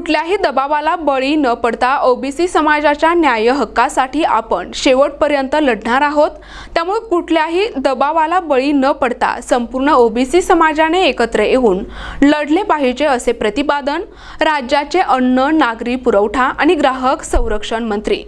कुठल्याही दबावाला बळी न पडता ओबीसी समाजाच्या न्याय हक्कासाठी आपण शेवटपर्यंत लढणार आहोत. त्यामुळे कुठल्याही दबावाला बळी न पडता संपूर्ण ओबीसी समाजाने एकत्र येऊन लढले पाहिजे असे प्रतिपादन राज्याचे अन्न नागरी पुरवठा आणि ग्राहक संरक्षण मंत्री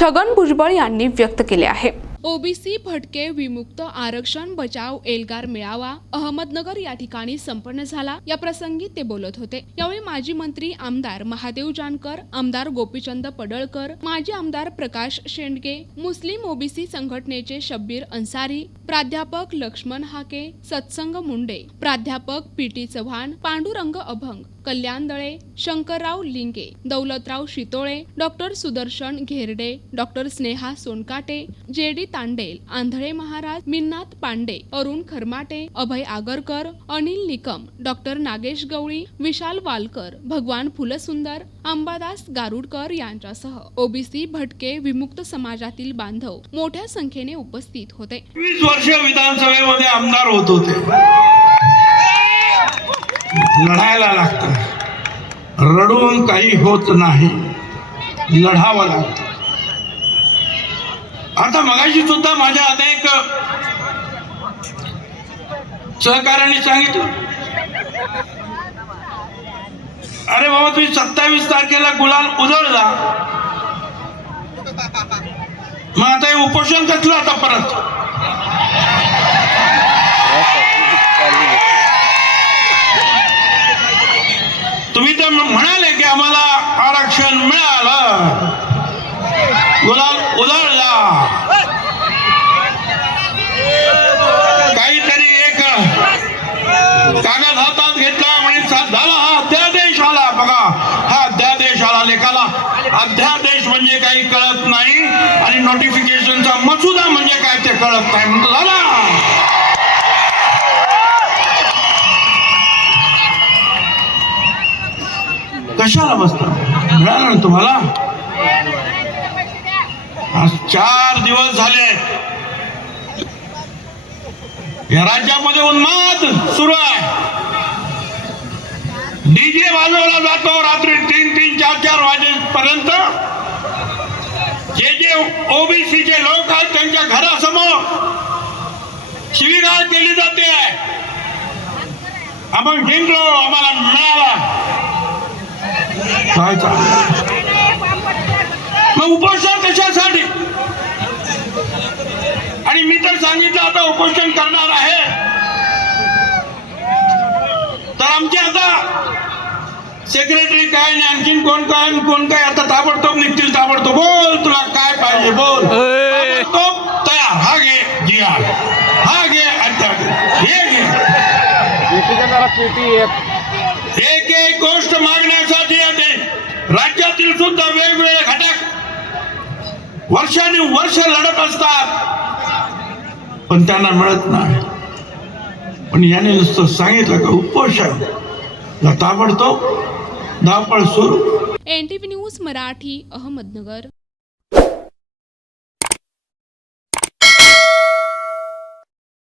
छगन भुजबळ यांनी व्यक्त केले आहे. ओबीसी भटके विमुक्त आरक्षण बचाव एल्गार मेळावा अहमदनगर या ठिकाणी संपन्न झाला. या प्रसंगी ते बोलत होते. यावेळी माजी मंत्री आमदार महादेव जानकर आमदार गोपीचंद पडळकर माजी आमदार प्रकाश शेंडगे मुस्लिम ओबीसी संघटनेचे शब्बीर अन्सारी प्राध्यापक लक्ष्मण हाके सत्संग मुंडे प्राध्यापक P T Chavan Pandurang Abhang Kalyan Dale Shankarrao Linge Daulatrao Shitole doctor Sudarshan Gherde doctor Sneha Sonkate J D Tandel Andhale Maharaj Minnath Pande Arun Kharmate Abhay Agarkar Anil Nikam doctor Nagesh Gawali Vishal Walkar Bhagwan Phulsundar Ambadas Garudkar यांच्यासह OBC भटके विमुक्त समाजातील बांधव मोठ्या संख्येने उपस्थित होते. वीस वर्ष विधानसभेमध्ये आमदार होत होते. लढायला लागतं. रडून काही होत नाही. लढावं लागतं. आता मगाशी सुद्धा माझ्या अनेक सहकार्याने सांगितलं. अरे बाबा तुम्ही सत्तावीस तारखेला गुलाल उधळला. मग आता हे उपोषण कसलं आता परत? ते म्हणाले की आम्हाला आरक्षण मिळालं. गुलाल उधळला. काहीतरी एक कागद हातात घेतला म्हणजे झाला हा अध्यादेश आला. बघा हा अध्यादेश आला लेखाला. अध्यादेश म्हणजे काही कळत नाही आणि नोटिफिकेशनचा मसुदा म्हणजे काय ते कळत नाही. म्हणतो झाला कशाला बसता? मिळालं ना तुम्हाला? आज चार दिवस झाले. या राज्यामध्ये उन्माद सुरू आहे. डीजे वाजवला जातो रात्री तीन तीन चार चार वाजेपर्यंत. जे जे ओबीसीचे लोक आहेत त्यांच्या घरासमोर शिविगाळ केली जाते. आपण जिंकलो आम्हाला मिळाला. काय? मग उपोषण कशासाठी? आणि मी तर सांगितलं आता उपोषण करणार आहे. तर आमचे आता सेक्रेटरी काय आणि आणखीन कोण काय कोण काय आता ताबडतोब निघतील ताबडतोब. बोल तुला काय पाहिजे बोल. ताबडतोब तयार. हा घे जी हा. हा घे आणि त्या घे. हे घे. गोष्ट मागण्यासाठी येते. राज्यातील सुद्धा वेगवेगळे घटक वर्षाने वर्ष लढत असतात. पण त्यांना मिळत नाही. पण याने नुसतं सांगितलं का उपोषण ताबडतोब धावपळ सुरू. N T news Marathi Ahmednagar.